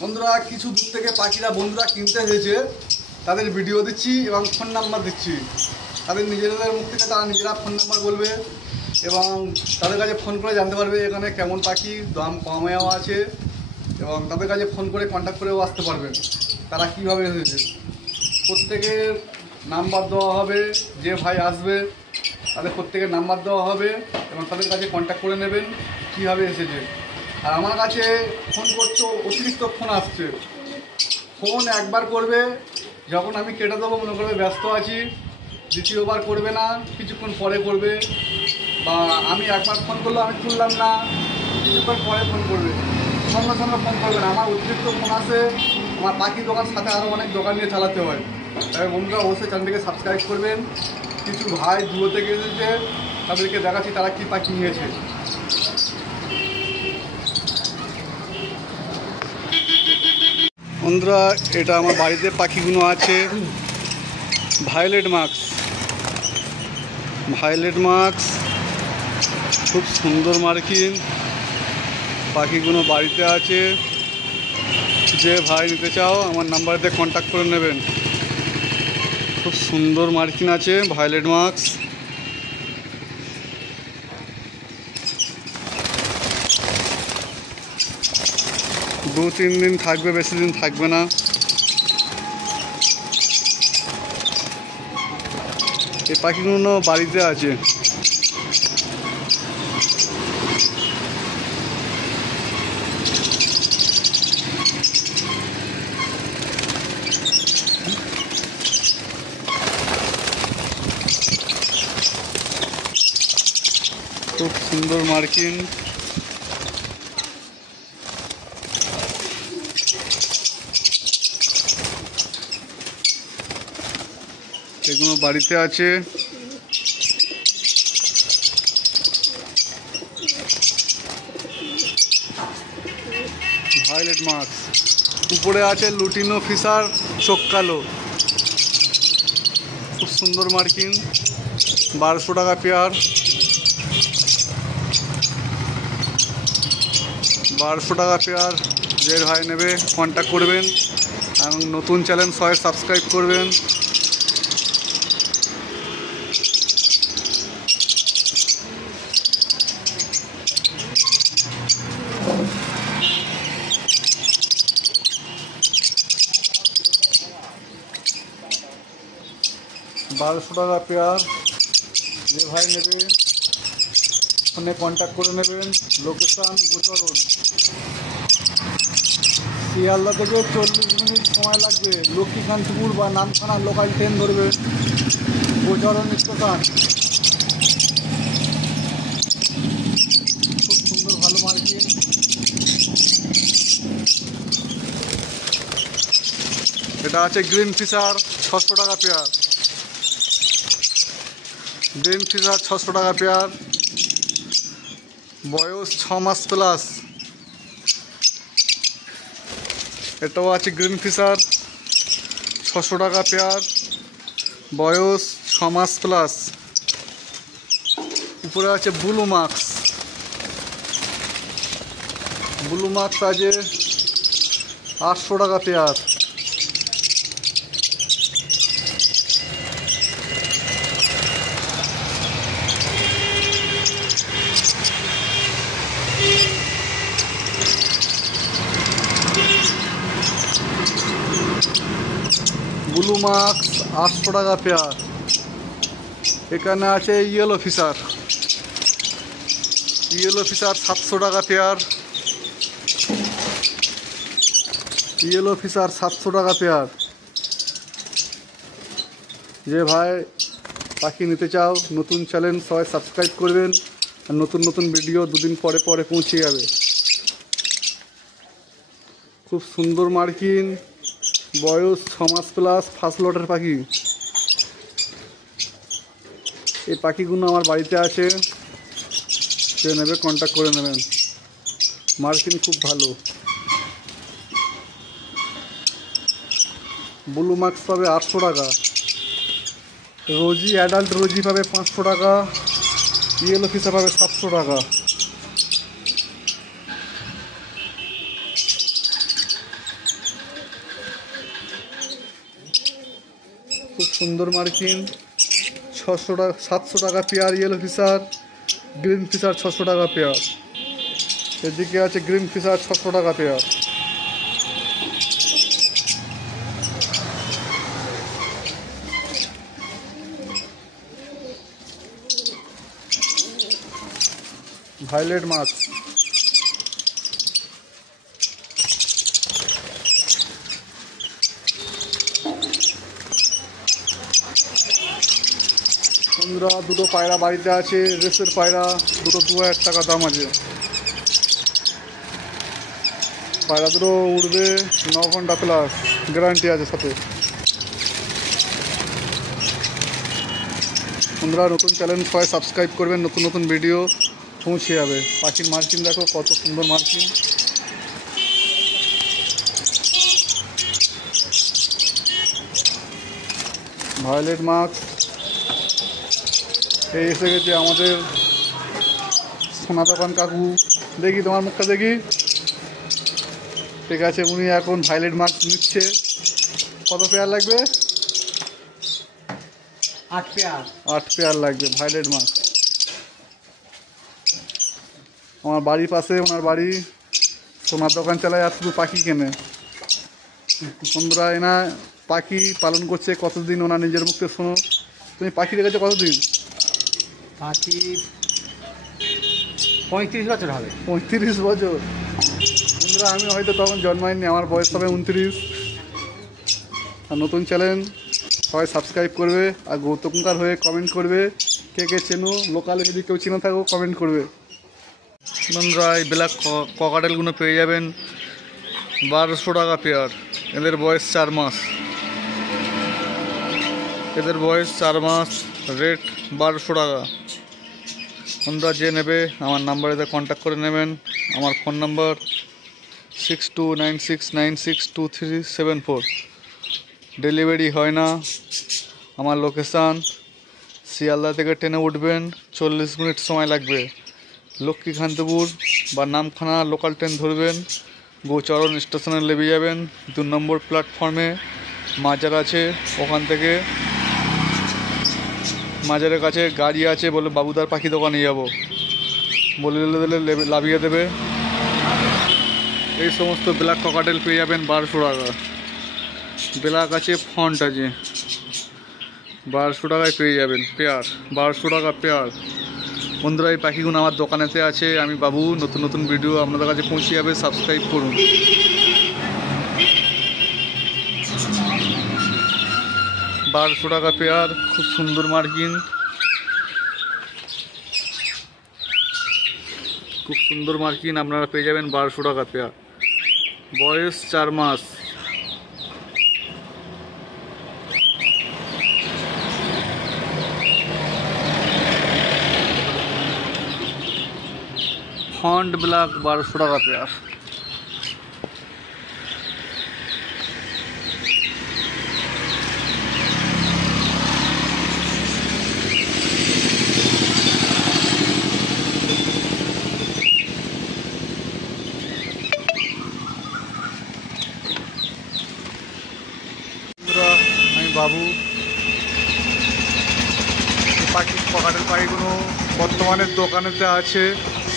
বন্ধুরা কিছু দূর থেকে পাখিরা বন্ধুরা কিনতে হয়েছে, তাদের ভিডিও দিচ্ছি এবং ফোন নাম্বার দিচ্ছি। তাদের নিজেদের মুখ থেকে তারা নিজেরা ফোন নাম্বার বলবে এবং তাদের কাছে ফোন করে জানতে পারবে এখানে কেমন পাখি, দাম কমেও আছে এবং তাদের কাছে ফোন করে কন্ট্যাক্ট করেও আসতে পারবেন তারা কীভাবে এসেছে। প্রত্যেকের নাম্বার দেওয়া হবে, যে ভাই আসবে তাদের প্রত্যেকের নাম্বার দেওয়া হবে এবং তাদের কাছে কন্ট্যাক্ট করে নেবেন কীভাবে এসেছে। আর আমার কাছে ফোন করতে অতিরিক্ত ফোন আসছে। ফোন একবার করবে, যখন আমি কেটে দেবো মনে করবে ব্যস্ত আছি, দ্বিতীয়বার করবে না, কিছুক্ষণ পরে করবে, বা আমি একবার ফোন করলে আমি তুললাম না, কিছুক্ষণ পরে ফোন করবে, সঙ্গে সঙ্গে ফোন করবে না। আমার অতিরিক্ত ফোন আসে, আমার পাখি দোকান সাথে আরও অনেক দোকান নিয়ে চালাতে হয়। তাই বন্ধুরা অবশ্যই চ্যানেলটিকে সাবস্ক্রাইব করবেন। কিছু ভাই দূর থেকে এসেছে, তাদেরকে দেখাচ্ছি তারা কী পাখি নিয়েছে। বন্ধুরা এটা আমার বাড়িতে পাখিগুলো আছে, ভায়োলেট মার্কস, খুব সুন্দর মার্কিং পাখিগুলো বাড়িতে আছে। যে ভাই নিতে চাও আমার নাম্বারেতে কন্ট্যাক্ট করে নেবেন। খুব সুন্দর মার্কিং আছে, ভায়োলেট মার্কস। দু তিন দিন থাকবে, বেশি দিন থাকবে না। এই পাখিগুলো বাড়িতে আছে। খুব সুন্দর মার্কিং। এগুলো বাড়িতে আছে। ভায়োলেট মার্কস, উপরে আছে লুটিনো ফিশার, চোখ কালো, খুব সুন্দর মার্কিং। 1200 টাকা পেয়ার, 1200 টাকা পেয়ার। যে ভাই নেবে কন্ট্যাক্ট করবেন এবং নতুন চ্যানেল সবাই সাবস্ক্রাইব করবেন। বারোশো টাকা পেয়ার। যে ভাই নেবে ফোনে কন্ট্যাক্ট করে নেবেন। লোকেশান গোচরণ, শিয়ালদা থেকে 40 মিনিট সময় লাগবে। লক্ষ্মীকান্তপুর বা নামখানা লোকাল ট্রেন ধরবে, গোচরণ স্টেশন। খুব সুন্দর ভালো মার্কিং। এটা আছে গ্রিন ফিশার, 600 টাকা পেয়ার। গ্রিন ফিশার 600 টাকা পেয়ার, বয়স 6 মাস প্লাস। এটাও আছে গ্রিন ফিশার, 600 টাকা পেয়ার, বয়স 6 মাস প্লাস। উপরে আছে ব্লু মার্কস আছে 800 টাকা পেয়ার। ব্লু মার্কস 800 টাকা পেয়ার। এখানে আছে ইয়েলো ফিশার 700 টাকা পেয়ার। ইয়েলো ফিশার 700 টাকা পেয়ার। যে ভাই পাখি নিতে চাও নতুন চ্যানেল সবাই সাবস্ক্রাইব করবেন আর নতুন নতুন ভিডিও দুদিন পরে পরে পৌঁছে যাবে। খুব সুন্দর মার্কিং, বয়স 6 মাস প্লাস, ফার্স্ট লটের পাখি। এই পাখিগুলো আমার বাড়িতে আছে, যে নেবে কন্ট্যাক্ট করে নেবেন। মার্কিং খুব ভালো। ব্লু মার্কস পাবে 800 টাকা, রোজি অ্যাডাল্ট রোজি পাবে 500 টাকা, ইয়েলো ফিশার পাবে 700 টাকা। খুব সুন্দর মার্কিন। 600 টাকা 700 টাকা pair yellow Fischer, green Fischer 600 টাকা পেয়ার। এদিকে আছে গ্রিন ফিশার 600 টাকা পেয়ার। ভায়োলেট মাছ বন্ধুরা, দুটো পায়রা বাড়িতে আছে, রেসের পায়রা, দুটো 2000 টাকা দাম আছে। পায়রা দুটো উড়বে 9 ঘন্টা প্লাস, গ্যারান্টি আছে সাথে। বন্ধুরা, নতুন চ্যানেল সবাই সাবস্ক্রাইব করবেন, নতুন নতুন ভিডিও পৌঁছে যাবে। পাখির মার্কিন দেখো কত সুন্দর মার্কিন। ভায়োলেট মাছ। এই এসে গেছে আমাদের সোনা দোকান কাকু। দেখি তোমার মুখটা দেখি। ঠিক আছে, উনি এখন ভায়োলেট মাছ নিচ্ছে। কত পেয়ার লাগবে? 8 পেয়ার। 8 পেয়ার লাগবে ভায়োলেট মাছ। আমার বাড়ির পাশে ওনার বাড়ি, সোনার দোকান চালায় আর শুধু পাখি কেনে। বন্ধুরা, এনা পাখি পালন করছে কতদিন ওনার নিজের মুখে শোনো। তুমি পাখি রেখেছো কতদিন? পাখি 35 বছর হবে। 35 বছর। বন্ধুরা, আমি হয়তো তখন জন্মাইনি, আমার বয়স হবে 29। আর নতুন চ্যানেল সবাই সাবস্ক্রাইব করবে আর গৌতমকার হয়ে কমেন্ট করবে। কে কে চেনো, লোকালে যদি কেউ চেনা থাকো কমেন্ট করবে। বন্ধুরা, এই ব্ল্যাক ককাটেলগুলো পেয়ে যাবেন 1200 টাকা পেয়ার। এদের বয়স 4 মাস। এদের বয়স 4 মাস, রেট 1200 টাকা। বন্ধুরা, যে নেবে আমার নাম্বারেতে কন্ট্যাক্ট করে নেবেন। আমার ফোন নাম্বার 6296962374। ডেলিভারি হয় না। আমার লোকেশান শিয়ালদা থেকে ট্রেনে উঠবেন, 40 মিনিট সময় লাগবে। লক্ষ্মীকান্তপুর বা নামখানা লোকাল ট্রেন ধরবেন, গোচরণ স্টেশনে নেমে যাবেন। 2 নম্বর প্ল্যাটফর্মে মাজার আছে, ওখান থেকে মাজারের কাছে গাড়ি আছে, বলে বাবুদার পাখি দোকানে যাব, বলে দিলে লাভিয়ে দেবে। এই সমস্ত ব্ল্যাক ককাটেল পেয়ে যাবেন 1200 টাকা। ব্ল্যাক আছে, ফন্ট আছে, 1200 টাকায় পেয়ে যাবেন পেয়ার। 1200 টাকা পেয়ার। বন্ধুরা, এই পাখিগুলো আমার দোকানেতে আছে, আমি বাবু। নতুন নতুন ভিডিও আপনাদের কাছে পৌঁছে যাবে, সাবস্ক্রাইব করুন। বারোশো টাকা পেয়ার, খুব সুন্দর মার্কিন, খুব সুন্দর মার্কিন আপনারা পেয়ে যাবেন 1200 টাকা পেয়ার। বয়স 4 মাস। ফন্ট ব্ল্যাক 1200 টাকা পেয়ার। আমি বাবু। পাখি ককাটেল পাখিগুলো বর্তমানে দোকানেতে আছে,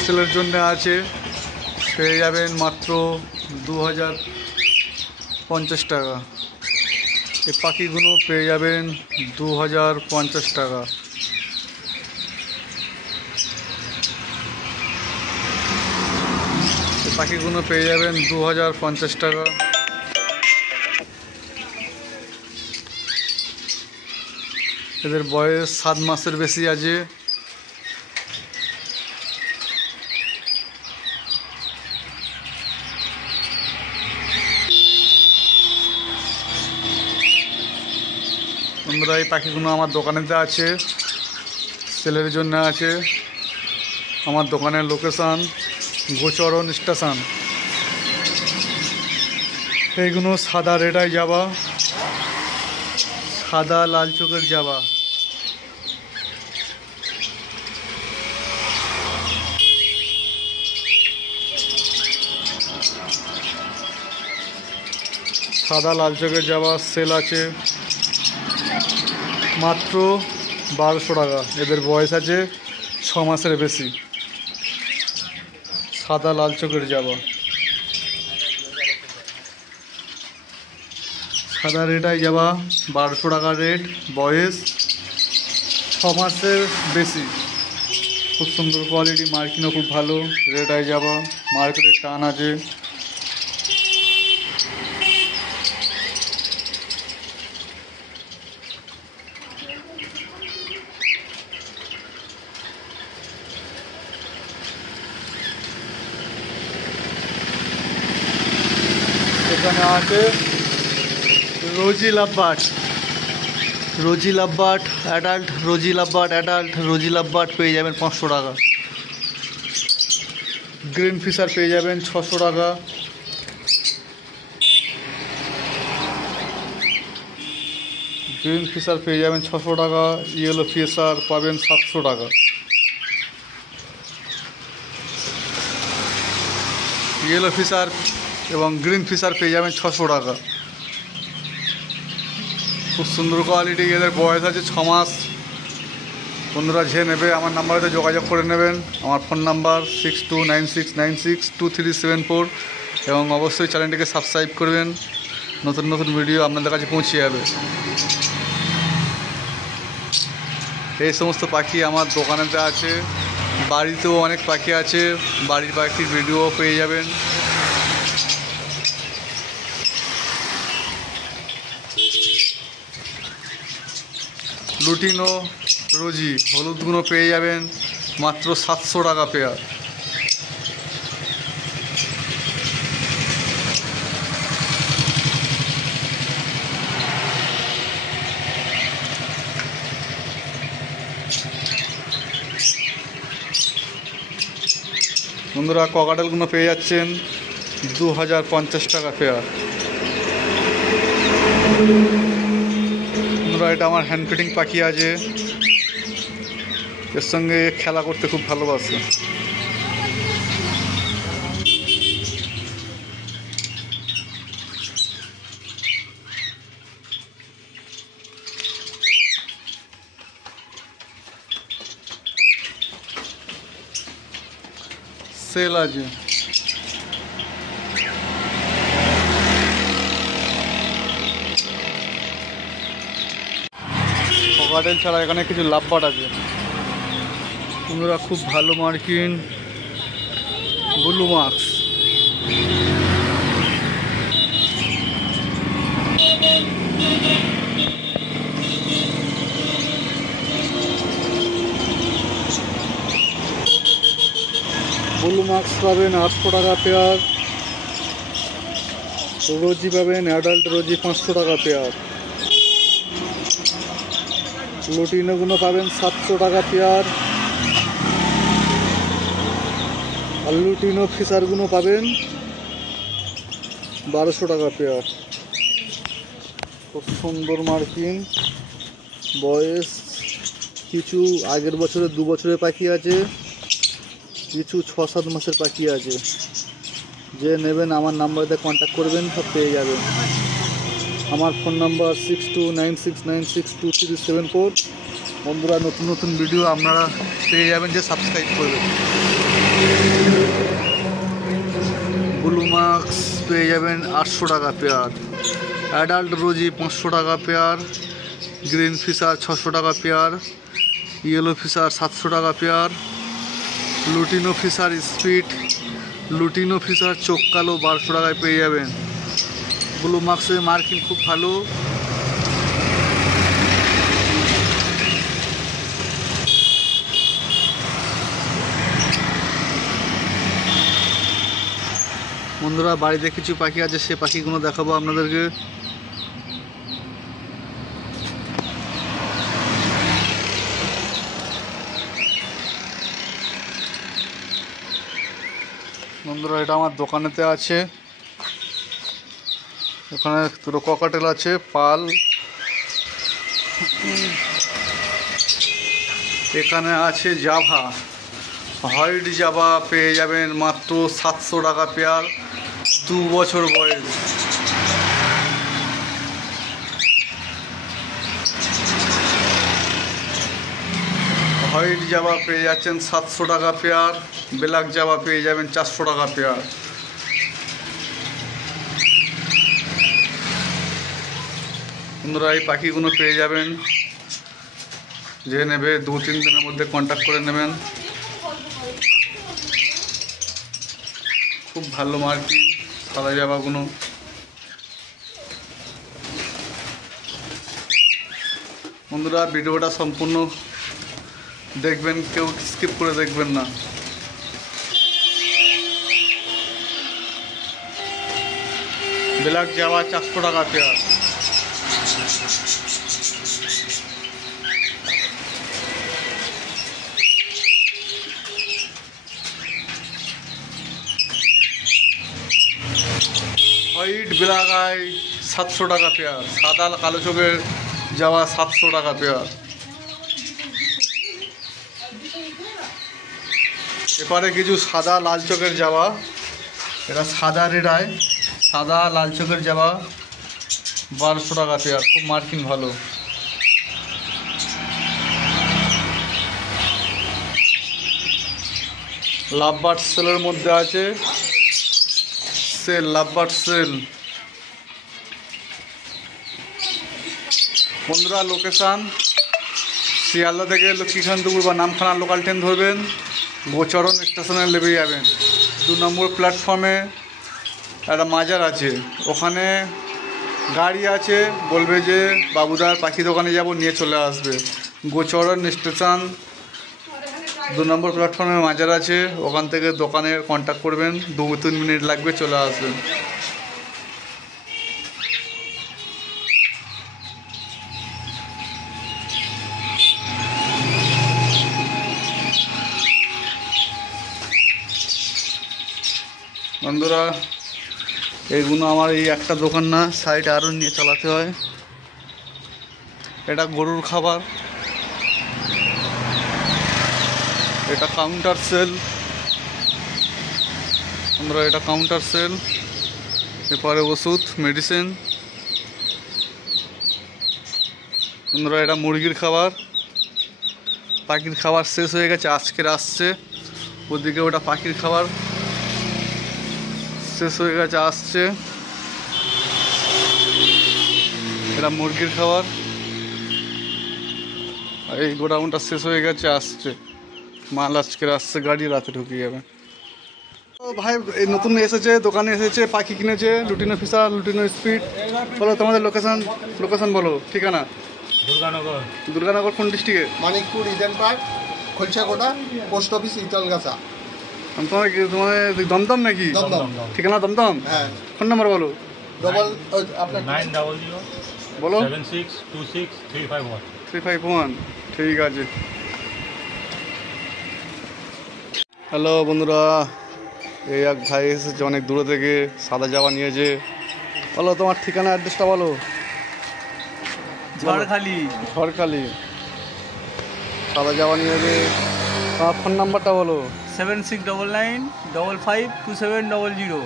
সেলের জন্য আছে। পেয়ে যাবেন মাত্র 2050 টাকা। এই পাখিগুলো পেয়ে যাবেন 2050 টাকা। এই পাখিগুলো পেয়ে যাবেন 2050 টাকা। এদের বয়স 7 মাসের বেশি আছে। বন্ধুরা, এই পাখিগুলো আমার দোকানেতে আছে, সেলের জন্য আছে। আমার দোকানের লোকেশান গোচরণ স্টেশন। এইগুলো সাদা রেডাই যাবা, সাদা লাল চোখের যাবা। সাদা লাল চোখের যাবা সেল আছে। মাত্র 1200 টাকা। এদের বয়স আছে 6 মাসের বেশি। সাদা লাল চোখের জাবা, সাদা রেড আই জাবা, 1200 টাকা রেট, বয়স 6 মাসের বেশি। খুব সুন্দর কোয়ালিটি, মার্কিংও খুব ভালো। রেড আই জাবা, মার্কেটের টান আছে। এখানে আছে রোজি লাভবার্ড, রোজি লাভবার্ড অ্যাডাল্ট, রোজি লাভবার্ড অ্যাডাল্ট, রোজি লাভবার্ড পেয়ে যাবেন 500 টাকা। গ্রিন ফিশার পেয়ে যাবেন 600 টাকা। গ্রিন ফিশার পেয়ে যাবেন 600 টাকা। ইয়েলো ফিশার পাবেন 700 টাকা। ইয়েলো ফিশার এবং গ্রিন ফিশার পেয়ে যাবেন 600 টাকা। খুব সুন্দর কোয়ালিটি। এদের বয়স আছে 6 মাস। বন্ধুরা যে নেবে আমার নাম্বারে যোগাযোগ করে নেবেন। আমার ফোন নাম্বার 6296962374 এবং অবশ্যই চ্যানেলটিকে সাবস্ক্রাইব করবেন। নতুন নতুন ভিডিও আপনাদের কাছে পৌঁছে যাবে। এই সমস্ত পাখি আমার দোকানেতে আছে, বাড়িতেও অনেক পাখি আছে। বাড়ির পাখির ভিডিও পেয়ে যাবেন। লুটিনো রোজি হলুদগুলো পেয়ে যাবেন মাত্র 700 টাকা পেয়ার। বন্ধুরা ককাটেলগুলো পেয়ে যাচ্ছেন 2050 টাকা পেয়ার। বন্ধুরা এটা আমার হ্যান্ড ফিটিং পাখি আছে, এর সঙ্গে খেলা করতে খুব ভালোবাসে। সেল আছে। ককাটেল ছাড়া এখানে কিছু লাভবার্ড আছে। বন্ধুরা খুব ভালো marking blue marks. Blue marks পাবেন 800 টাকা পেয়ার। রোজি পাবেন অ্যাডাল্ট রোজি 500 টাকা পেয়ার। লুটিনোগুলো পাবেন 700 টাকা পেয়ার। আর লুটিনো ফিশারগুলো পাবেন 1200 টাকা পেয়ার। খুব সুন্দর মার্কিং, বয়স কিছু আগের বছরে 2 বছরের পাখি আছে, কিছু 6-7 মাসের পাখি আছে। যে নেবেন আমার নাম্বারতে কন্ট্যাক্ট করবেন, সব পেয়ে যাবেন। আমার ফোন নাম্বার 6296962374। বন্ধুরা নতুন নতুন ভিডিও আপনারা পেয়ে যাবেন, যে সাবস্ক্রাইব করবেন। ব্লু মার্কস পেয়ে যাবেন 800 টাকা পেয়ার। অ্যাডাল্ট রোজি 500 টাকা পেয়ার। গ্রিন ফিশার 600 টাকা পেয়ার। ইয়েলো ফিশার 700 টাকা pair. Lutino Fischer speed, lutino Fischer চোখ কালো 1200 টাকায় পেয়ে যাবেন। ব্লু মার্কসের মার্কিং খুব ভালো। বন্ধুরা বাড়িতে কিছু পাখি আছে, সে পাখিগুলো দেখাবো আপনাদেরকে। বন্ধুরা এটা আমার দোকানেতে আছে। এখানে দুটো ককাটেল আছে, পাল। এখানে আছে জাভা, হোয়াইট জাভা পেয়ে যাবেন মাত্র 700 টাকা পেয়ার, 2 বছর বয়স। হোয়াইট জাবা পেয়ে যাচ্ছেন 700 টাকা পেয়ার, ব্ল্যাক জাবা পেয়ে যাবেন 400 টাকা পেয়ার। বন্ধুরা এই পাখিগুলো পেয়ে যাবেন, যে নেবে 2-3 দিনের মধ্যে কন্ট্যাক্ট করে নেবেন। খুব ভালো মার্কিং সাদা জাবাগুলো। বন্ধুরা ভিডিওটা সম্পূর্ণ দেখবেন, কেউ স্কিপ করে দেখবেন না। ব্ল্যাক জাবা 400 টাকা পেয়ার। হোয়াইট ব্ল্যাক আই 700 টাকা পেয়ার। সাদা কালো চোখের জাবা 700 টাকা পেয়ার। এবারে কিছু সাদা লাল চোখের জাবা, এটা সাদা রেড আই, সাদা লাল চোখের জাবা 1200 টাকা পেয়ার। খুব মার্কিং ভালো। লাভবার্ড সেলের মধ্যে আছে, সেল লাভবার্ড সেল। বন্ধুরা লোকেশান শিয়ালদা থেকে লক্ষ্মীকান্তপুর বা নামখানা লোকাল ট্রেন ধরবেন, গোচরণ স্টেশনে নেমে যাবেন। 2 নম্বর প্ল্যাটফর্মে একটা মাজার আছে, ওখানে গাড়ি আছে, বলবে যে বাবুদার পাখি দোকানে যাব, নিয়ে চলে আসবে। গোচরণ স্টেশন 2 নম্বর প্ল্যাটফর্মে মাজার আছে, ওখান থেকে দোকানে কন্ট্যাক্ট করবেন, 2-3 মিনিট লাগবে, চলে আসবেন। বন্ধুরা এইগুলো আমার এই একটা দোকান না, সাইডে আরও নিয়ে চালাতে হয়। এটা গরুর খাবার, এটা কাউন্টার সেল। বন্ধুরা এটা কাউন্টার সেল, এরপরে ওষুধ মেডিসিন। বন্ধুরা এটা মুরগির খাবার, পাখির খাবার শেষ হয়ে গেছে, আজকের আসছে। ওদিকে ওটা পাখির খাবার শেষ হয়ে গেছে, আসছে। এটা মুরগির খাবার, এই গোডাউনটা শেষ হয়ে গেছে, আসছে মাল, আজকের আসছে, গাড়ি রাতে ঢুকে যাবে। তো ভাই এই নতুন এসেছে, দোকানে এসেছে, পাখি কিনেছে, লুটিনো ফিশার, লুটিনো স্পিড। বলো তোমাদের লোকেশন বলো, ঠিকানা। দুর্গানগর কোন ডিস্ট্রিক্টে? Manikpur, Eden Park, Khalsakota, post office, Italgachha. তোমাদের দমদম নাকি? দমদম। ঠিকানা দমদম? হ্যাঁ। ফোন নাম্বার বলো। আপনার 900 বলো। 7626 351। ঠিক আছে। হ্যালো বন্ধুরা, এই এক ভাই এসেছে অনেক দূরে থেকে, সাদা জামা নিয়েছে। বলো তোমার ঠিকানা, অ্যাড্রেসটা বলো। ঝড়খালি। ঝড়খালি, সাদা জামা নিয়েছে। তোমার ফোন নাম্বারটা বলো। 7699552700।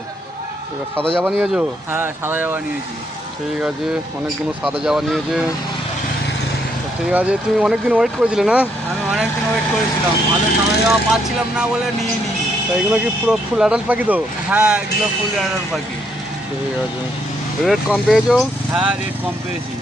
এবার সাদা জামা নিয়েছো? হ্যাঁ সাদা যাওয়া নিয়েছি। ঠিক আছে, অনেকগুলো সাদা জামা নিয়েছে। ঠিক আছে, তুমি অনেকদিন ওয়েট করেছিলে না? আমি অনেকদিন ওয়েট করেছিলাম, ভালো সাদা যাওয়া পাচ্ছিলাম না বলে নিয়ে নিই। তা এগুলো কি পুরো ফুল অ্যাডাল্ট পাখি তো? হ্যাঁ এগুলো ফুল অ্যাডাল্ট পাখি। ঠিক আছে, রেট কম পেয়েছো? হ্যাঁ রেট কম পেয়েছি।